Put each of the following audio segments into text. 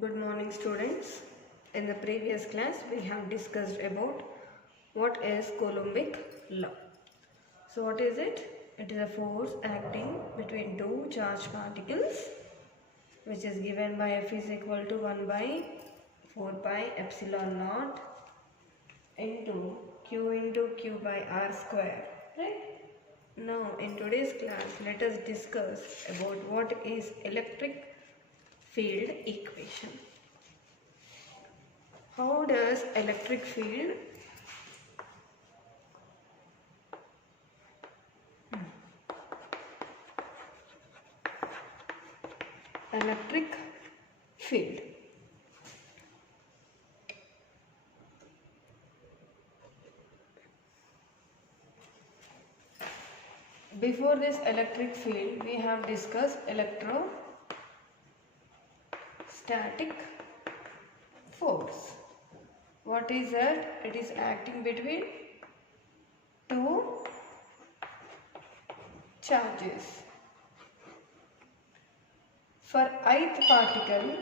Good morning students. In the previous class we have discussed about what is Coulombic law. So what is it? It is a force acting between two charged particles which is given by F is equal to 1 by 4 pi epsilon naught into Q by R square. Right? Now in today's class let us discuss about what is electric field equation. How does electric field field before this electric field we have discussed electrostatic force. What is that? It is acting between two charges. For ith particle,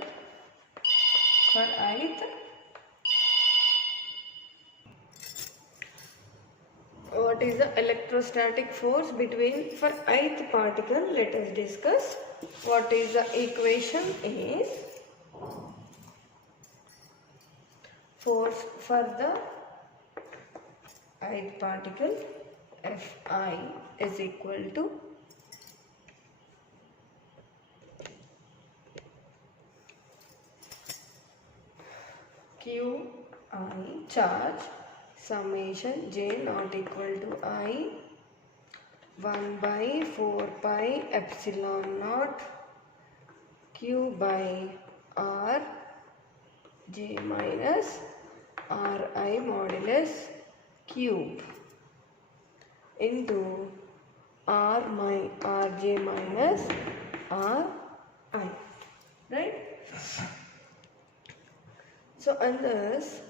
what is the electrostatic force between for ith particle? Let us discuss. What is the equation is force for the ith particle Fi is equal to Qi charge summation j not equal to I 1 by 4 pi epsilon naught Q by R j minus Ri modulus cube into Rj minus Ri. Right? So on this,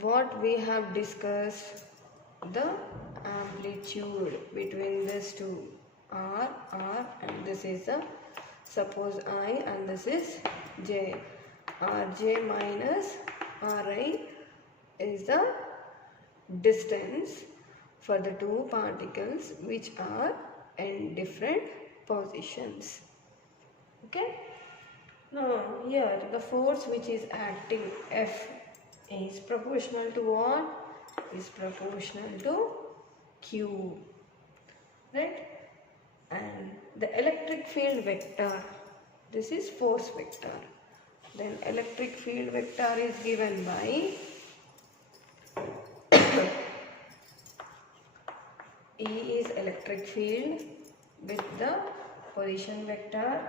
what we have discussed, the amplitude between these two R and this is the, suppose I and this is J. Rj minus Ri is the distance for the two particles which are in different positions. Okay? Now here the force which is acting F is proportional to what? Is proportional to Q. Right? And the electric field vector, this is force vector. Then electric field vector is given by E is electric field with the position vector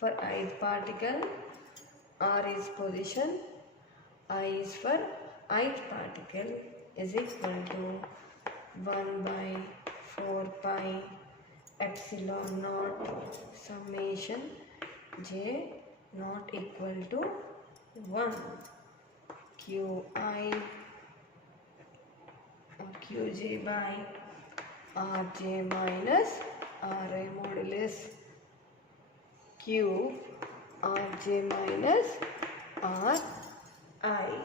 for ith particle, R is position, I is for ith particle is equal to 1 by 4 pi epsilon naught summation j not equal to 1 Qi or Qj by Rj minus Ri modulus cube Rj minus Ri.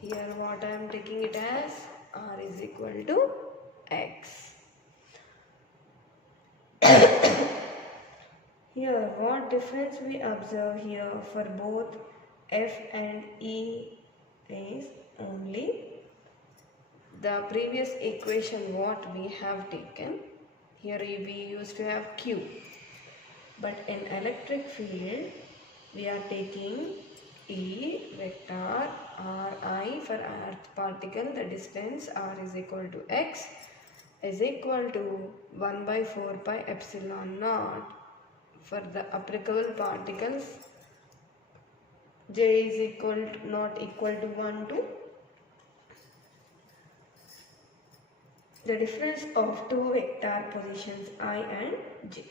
Here what I am taking it as R is equal to X. Here what difference we observe here for both F and E is only the previous equation what we have taken. Here we used to have Q. But in electric field, we are taking E vector Ri for earth particle, the distance R is equal to X is equal to 1 by 4 pi epsilon naught for the applicable particles J is equal to, not equal to 1 to the difference of two vector positions I and J.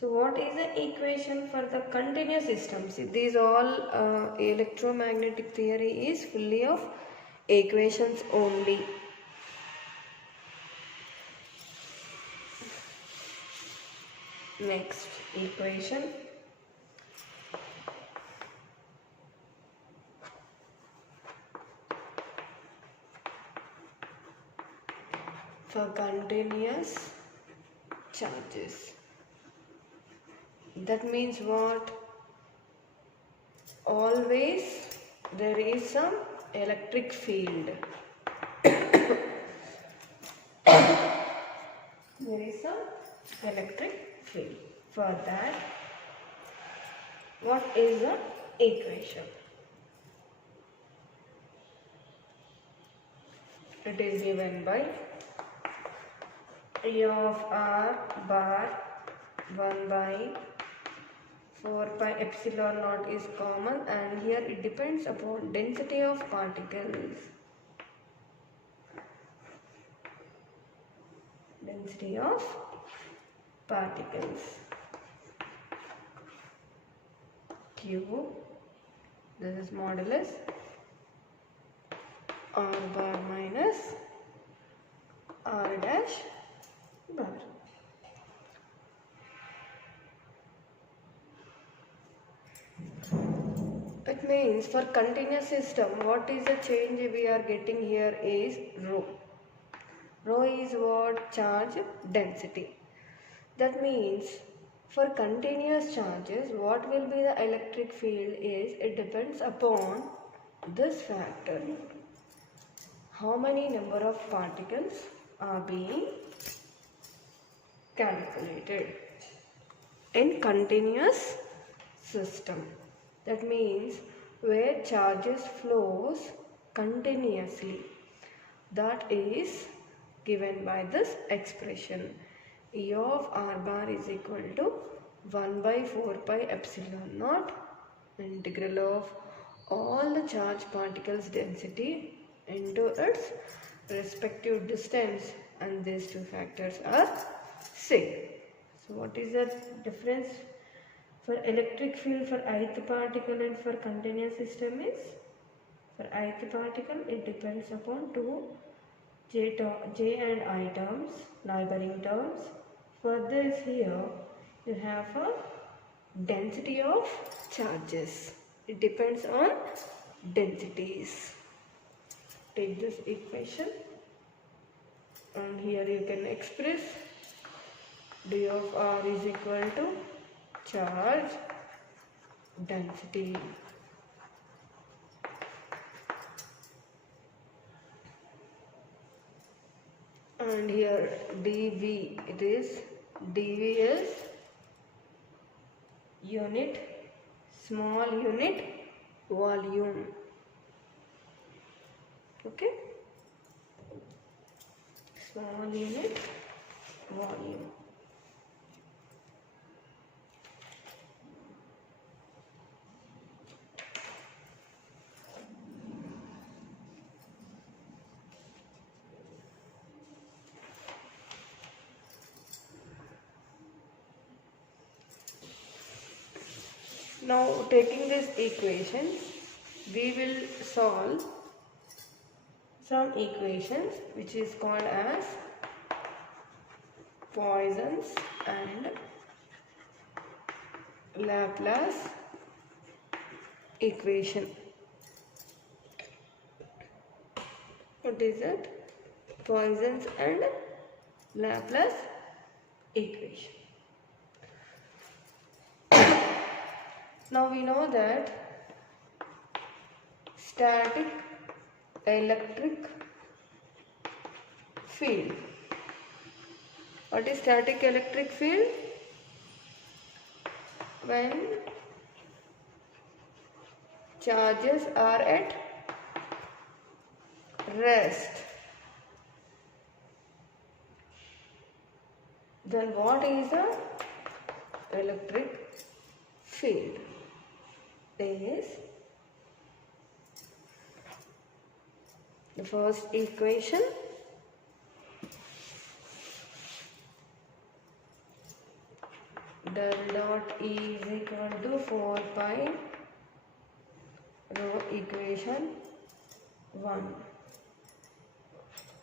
So what is the equation for the continuous system? See, these all electromagnetic theory is fully of equations only. Next equation. for continuous charges. That means what? Always there is some electric field. There is some electric field. For that, what is the equation? It is given by E of R bar 1 by 4 pi epsilon naught is common, and here it depends upon density of particles. Density of particles. Q, this is modulus R bar minus R dash bar. It means for continuous system, what is the change we are getting here is rho. Rho is what? Charge density. That means for continuous charges, what will be the electric field is, it depends upon this factor. How many number of particles are being calculated in continuous system. That means where charges flows continuously. That is given by this expression. E of R bar is equal to 1 by 4 pi epsilon naught integral of all the charged particles density into its respective distance, and these two factors are same. So what is the difference for electric field for ith particle and for continuous system is, for ith particle it depends upon two J and I terms, neighboring terms. For this here you have a density of charges. It depends on densities. Take this equation and here you can express d of R is equal to charge density. And here dV, it is dV is unit, small unit volume. Okay, small unit volume. Now taking this equation, we will solve some equations which is called as Poisson's and Laplace equation. What is it? Poisson's and Laplace equation. Now we know that static electric field. What is static electric field? When charges are at rest, then what is the electric field? Is the first equation, del dot E is equal to 4 pi rho equation 1.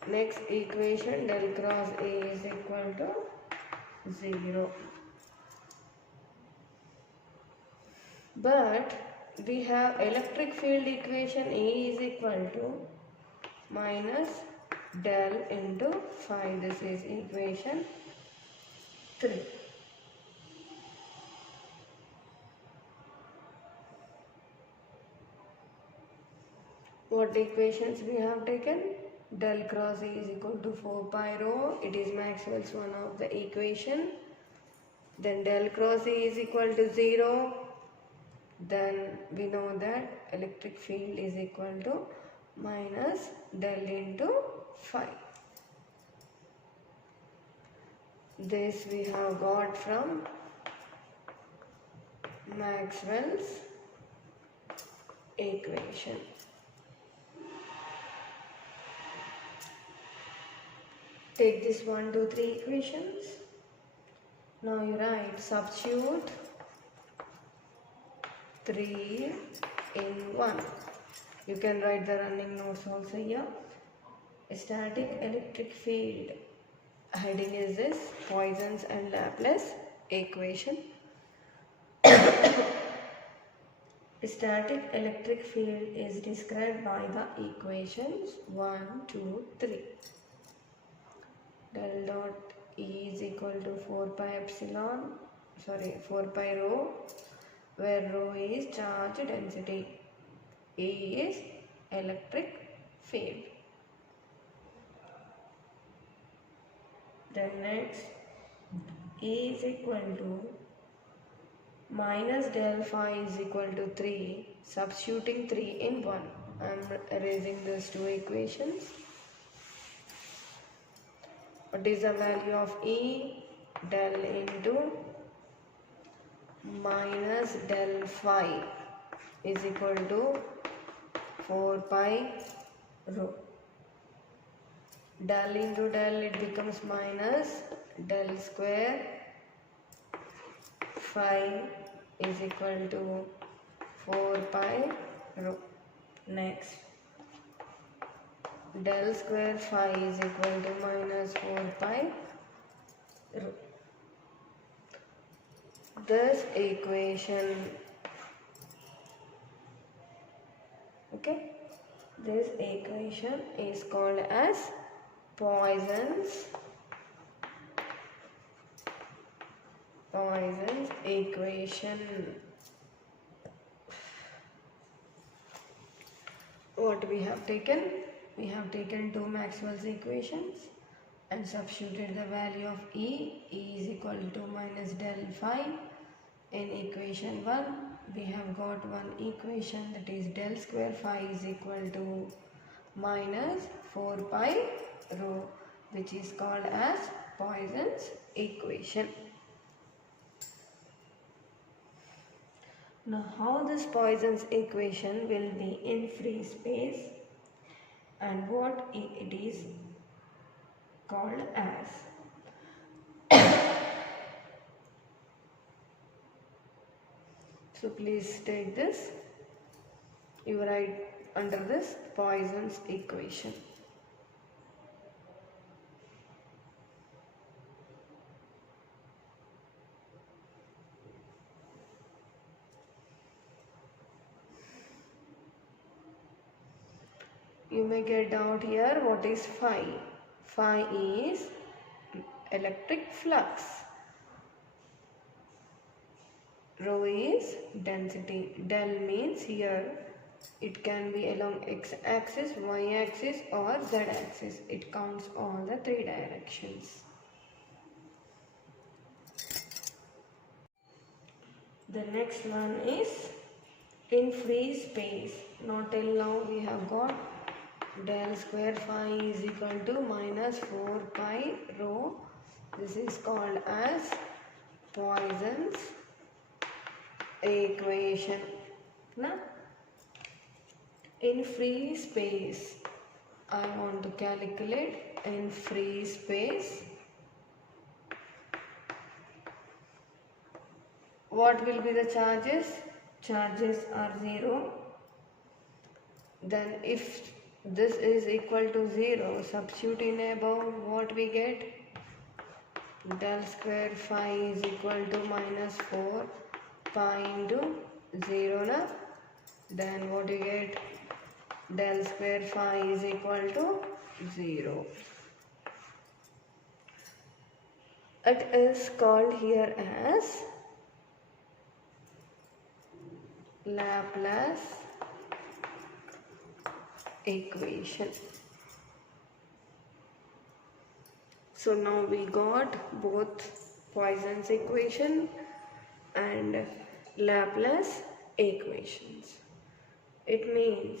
Next equation, del cross A is equal to 0. But we have electric field equation A is equal to minus del into phi. This is equation 3. What equations we have taken? Del cross E is equal to 4 pi rho. It is Maxwell's one of the equation. Then del cross E is equal to 0. Then we know that electric field is equal to minus del into phi. This we have got from Maxwell's equation. Take this 1, 2, 3 equations. Now you write substitute 3 in 1. You can write the running notes also here. Static electric field. Heading is this Poisson's and Laplace equation. Static electric field is described by the equations 1, 2, 3. Del dot E is equal to 4 pi rho, where rho is charge density, E is electric field. Then next, E is equal to minus del phi is equal to 3, substituting 3 in 1. I am erasing these two equations. What is the value of E? Del into minus del phi is equal to 4 pi rho. Del into del, it becomes minus del square phi is equal to 4 pi rho. Next, del square phi is equal to minus 4 pi rho. This equation, this equation is called as Poisson's equation. What we have taken? We have taken two Maxwell's equations and substituted the value of E. E is equal to minus del phi. In equation 1, we have got one equation, that is del square phi is equal to minus 4 pi rho, which is called as Poisson's equation. Now, how this Poisson's equation will be in free space and what it is called as. So please take this, you write under this Poisson's equation. You may get doubt here, what is phi? Phi is electric flux. Rho is density. Del means here it can be along x-axis, y-axis or z-axis. It counts all the three directions. The next one is in free space. Now till now we have got del square phi is equal to minus 4 pi rho. This is called as Poisson's equation. Now, in free space, I want to calculate in free space what will be the charges? Charges are 0. Then if this is equal to 0, substitute in above, what we get? Del square phi is equal to minus 4 pi into 0 na? Then what you get? Del square phi is equal to 0. It is called here as Laplace equation. So now we got both Poisson's equation and Laplace equations. It means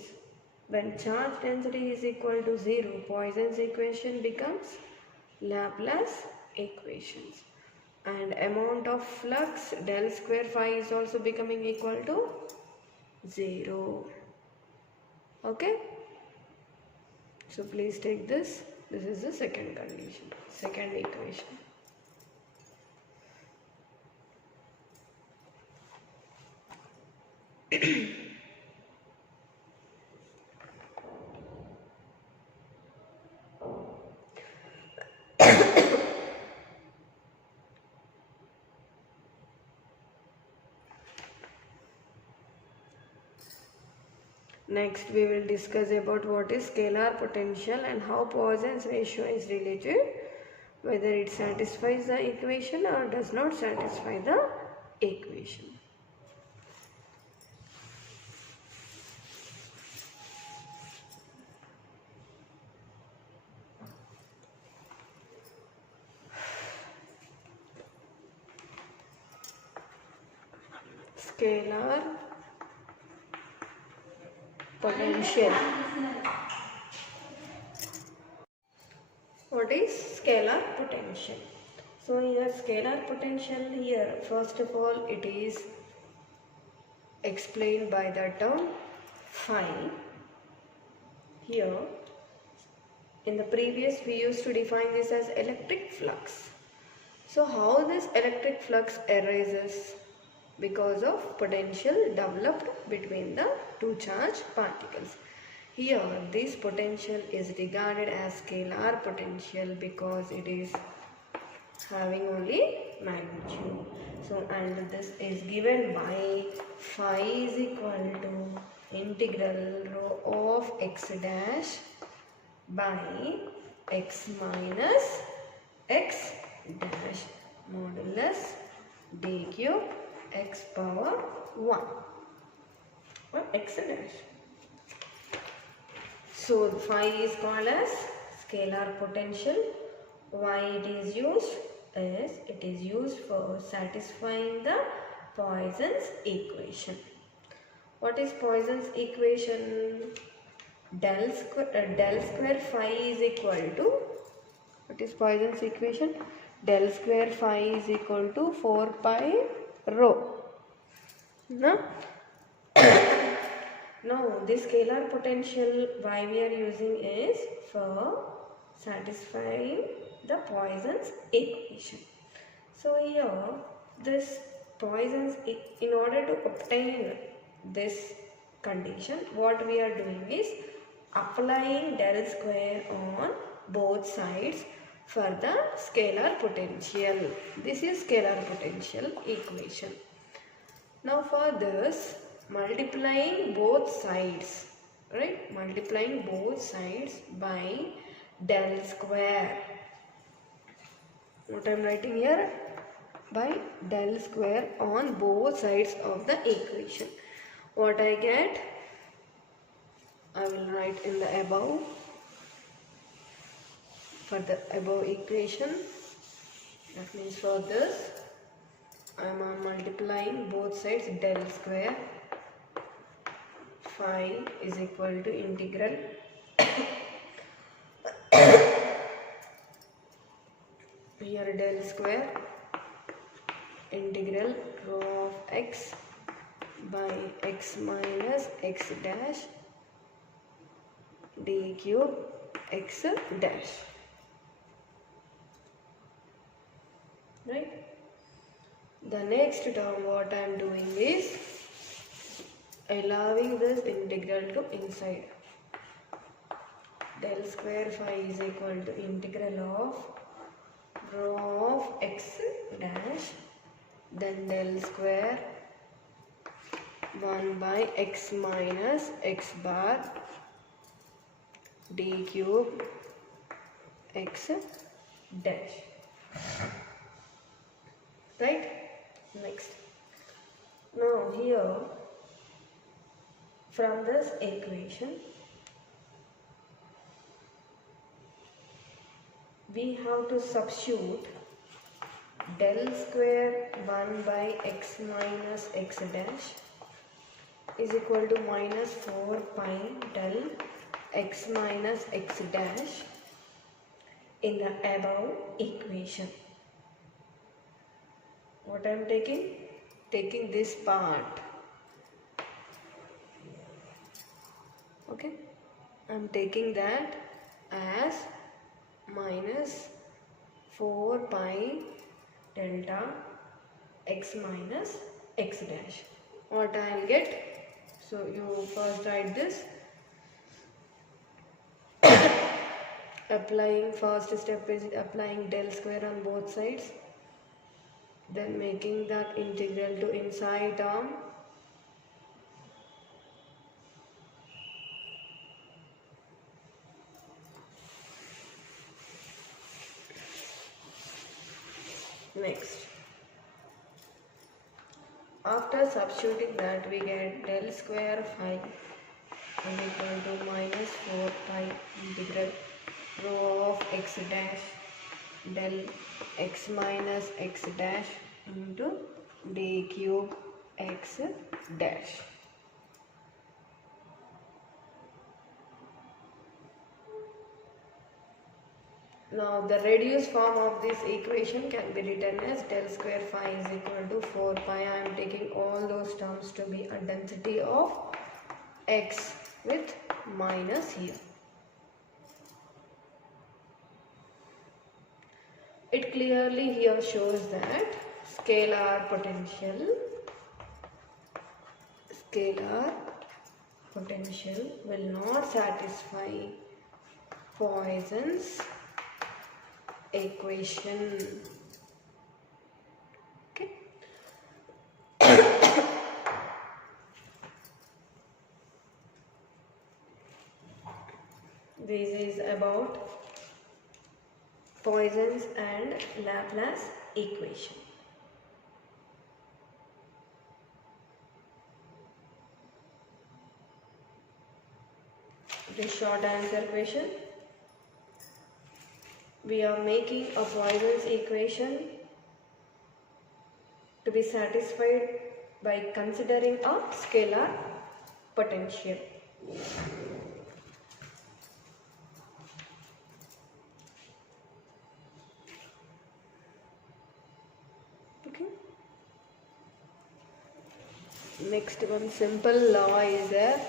when charge density is equal to 0, Poisson's equation becomes Laplace equations. And amount of flux del square phi is also becoming equal to 0. Okay? So please take this. This is the second condition, second equation. Next we will discuss about what is scalar potential and how Poisson's ratio is related, whether it satisfies the equation or does not satisfy the equation. Scalar potential. What is scalar potential? So here scalar potential here, first of all it is explained by the term phi. Here in the previous we used to define this as electric flux. So how this electric flux arises? Because of potential developed between the two charged particles. Here this potential is regarded as scalar potential because it is having only magnitude. So and this is given by phi is equal to integral rho of x dash by x minus x dash modulus d cube x power 1 or x dash. So phi is called as scalar potential. Why it is used? It is used for satisfying the Poisson's equation. What is Poisson's equation? Del square phi is equal to, what is Poisson's equation? Del square phi is equal to 4 pi rho. No? Now this scalar potential why we are using is for satisfying the Poisson's equation. So here this Poisson's, in order to obtain this condition, what we are doing is applying del square on both sides for the scalar potential. This is scalar potential equation. Now for this, multiplying both sides, right? Multiplying both sides by del square. What I am writing here? By del square on both sides of the equation. What I get? I will write in the above. For the above equation, that means for this I am multiplying both sides del square. Phi is equal to integral here del square integral rho of x by x minus x dash d cube x dash. Right? The next term what I am doing is allowing this integral to inside. Del square phi is equal to integral of rho of x dash, then del square 1 by x minus x bar d cube x dash. Right? Next. Now here from this equation we have to substitute del square 1 by x minus x dash is equal to minus 4 pi del x minus x dash in the above equation. What I am taking? Taking this part. Okay, I am taking that as minus 4 pi delta x minus x dash. What I will get? So you first write this. First step is applying del square on both sides, then making that integral to inside term, next after substituting that we get del square 5 is equal to minus 4 pi integral rho of x dash del x minus x dash into d cube x dash. Now the reduced form of this equation can be written as del square phi is equal to 4 pi. I am taking all those terms to be a density of x with minus here. It clearly here shows that scalar potential will not satisfy Poisson's equation. Okay. This is about Poisson's and Laplace equation. The short answer question. We are making a Poisson's equation to be satisfied by considering a scalar potential. Okay. Next one, simple law is there.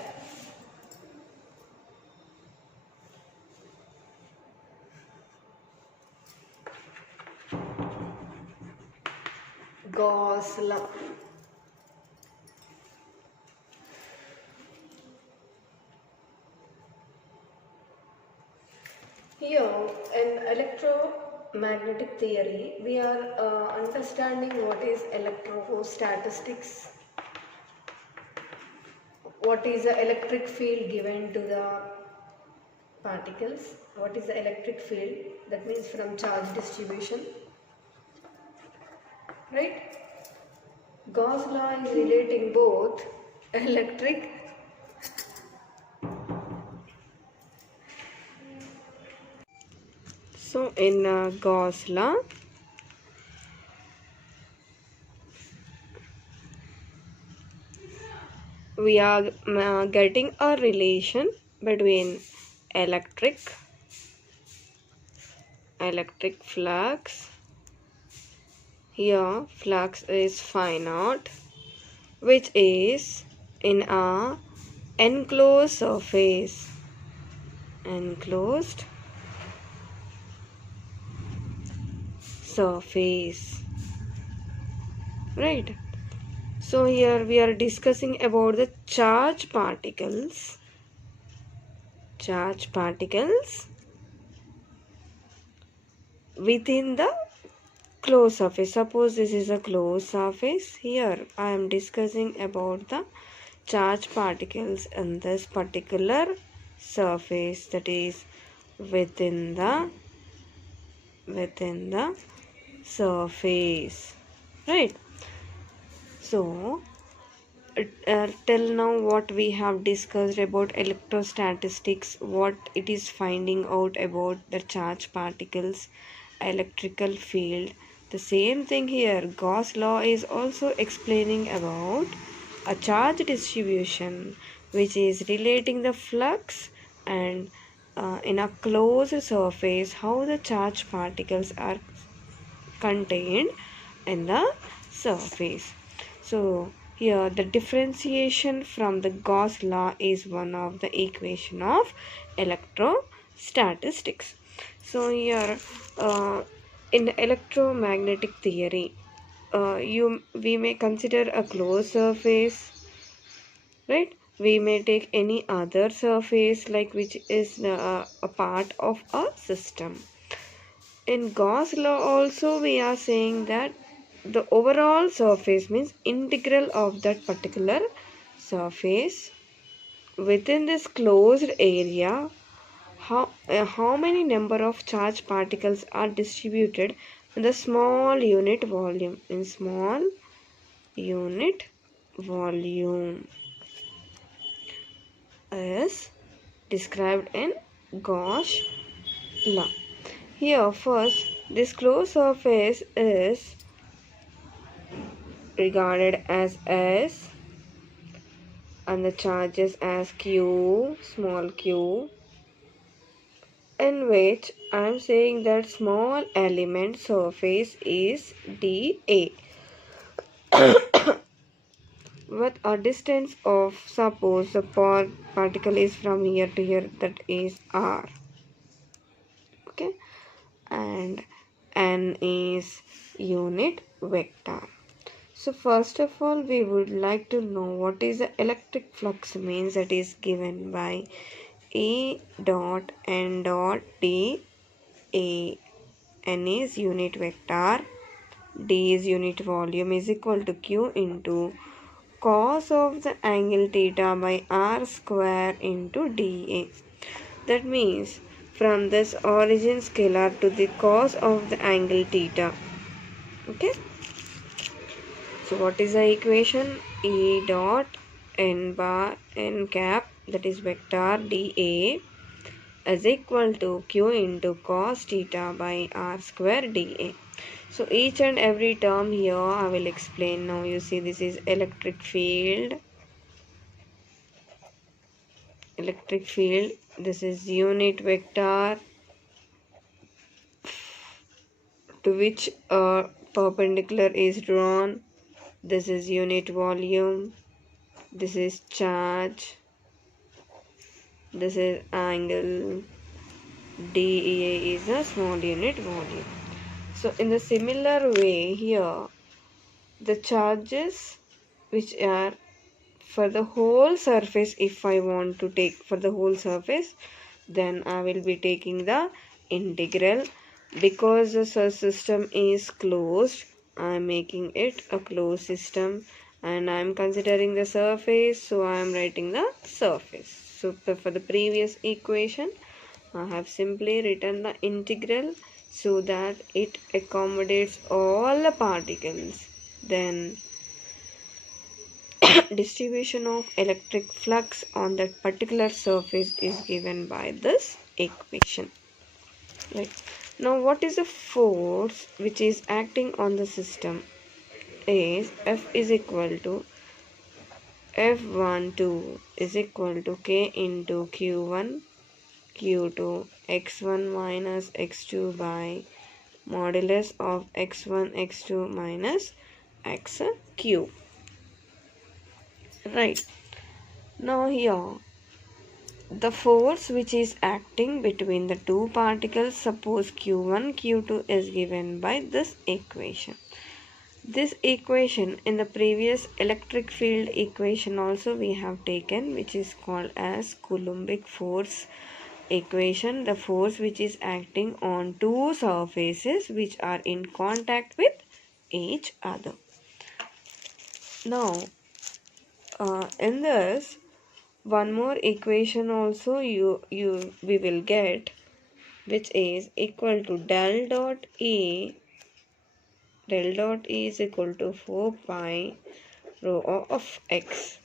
Gauss law. Here in electromagnetic theory, we are understanding what is electrostatistics. What is the electric field given to the particles? What is the electric field? That means from charge distribution. Right? Gauss law is relating both electric so in Gauss law we are getting a relation between electric flux. Here flux is phi naught, which is in a enclosed surface. Enclosed surface. Right. So here we are discussing about the charge particles. Charge particles within the closed surface. Suppose this is a closed surface. Here I am discussing about the charge particles in this particular surface, that is within the within the surface, right? So till now what we have discussed about electrostatistics, what it is finding out about the charged particles, electrical field. The same thing here, Gauss law is also explaining about a charge distribution which is relating the flux and in a closed surface how the charged particles are contained in the surface. So here the differentiation from the Gauss law is one of the equation of electrostatistics. So here in electromagnetic theory, we may consider a closed surface, right? We may take any other surface like which is a part of a system. In Gauss law also we are saying that the overall surface means integral of that particular surface within this closed area, how many number of charged particles are distributed in the small unit volume, in small unit volume is described in Gauss law. Here first this closed surface is regarded as S and the charges as Q, small q, in which I am saying that small element surface is dA with a distance of, suppose the particle is from here to here, that is R, okay, and N is unit vector. So first of all we would like to know what is the electric flux means, that is given by E dot N dot D A. N is unit vector, D is unit volume, is equal to Q into cos of the angle theta by R square into dA. That means from this origin scalar to the cos of the angle theta. Okay. So what is the equation? E dot N bar N cap, that is vector dA, is equal to Q into cos theta by R square dA. So each and every term here I will explain now. You see this is electric field. Electric field. This is unit vector to which a perpendicular is drawn. This is unit volume. This is charge. This is angle. dA is a small unit volume. So in the similar way here, the charges which are for the whole surface, if I want to take for the whole surface, then I will be taking the integral. Because the system is closed, I am making it a closed system and I am considering the surface, so I am writing the surface. So for the previous equation I have simply written the integral so that it accommodates all the particles. Then distribution of electric flux on that particular surface is given by this equation. Right. Now what is the force which is acting on the system? Is F is equal to F12 is equal to K into Q1 Q2 x1 minus x2 by modulus of x1 x2 minus xq. Right. Now here the force which is acting between the two particles, suppose q1 q2, is given by this equation. This equation in the previous electric field equation also we have taken, which is called as Coulombic force equation. The force which is acting on two surfaces which are in contact with each other. Now in this one more equation also we will get, which is equal to del dot E. Del dot E is equal to 4 pi rho of x.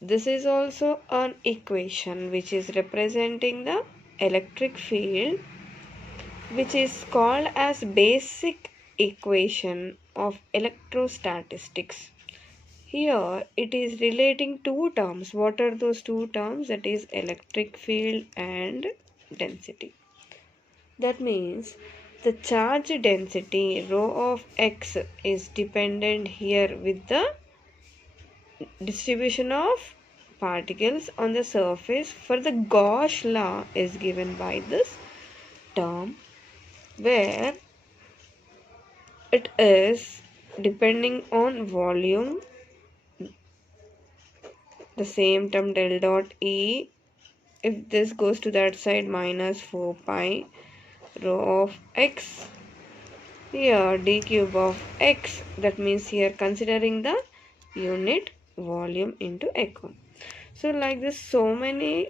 This is also an equation which is representing the electric field, which is called as basic equation of electrostatistics. Here it is relating two terms. What are those two terms? That is electric field and density. That means the charge density rho of x is dependent here with the distribution of particles on the surface for the Gauss law is given by this term, where it is depending on volume, the same term del dot E. If this goes to that side, minus 4 pi rho of x, here d cube of x, that means here considering the unit volume into echo. So like this, so many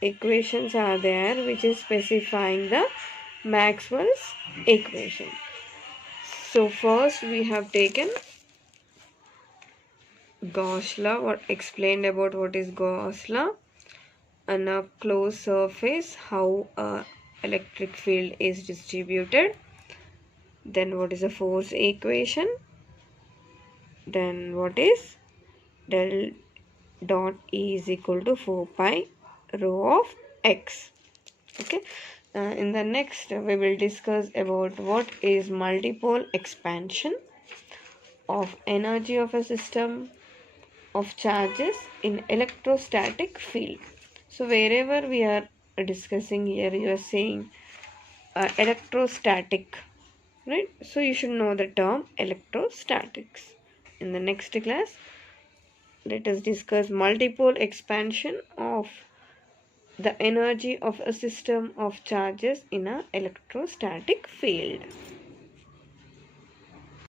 equations are there which is specifying the Maxwell's equation. So first we have taken Gauss law, or explained about what is Gauss law, on a closed surface how a electric field is distributed. Then what is a force equation? Then what is del dot E is equal to 4 pi rho of x. Okay. In the next we will discuss about what is multipole expansion of energy of a system of charges in electrostatic field. So wherever we are discussing here, you are saying electrostatic, right? So you should know the term electrostatics. In the next class, let us discuss multipole expansion of the energy of a system of charges in an electrostatic field.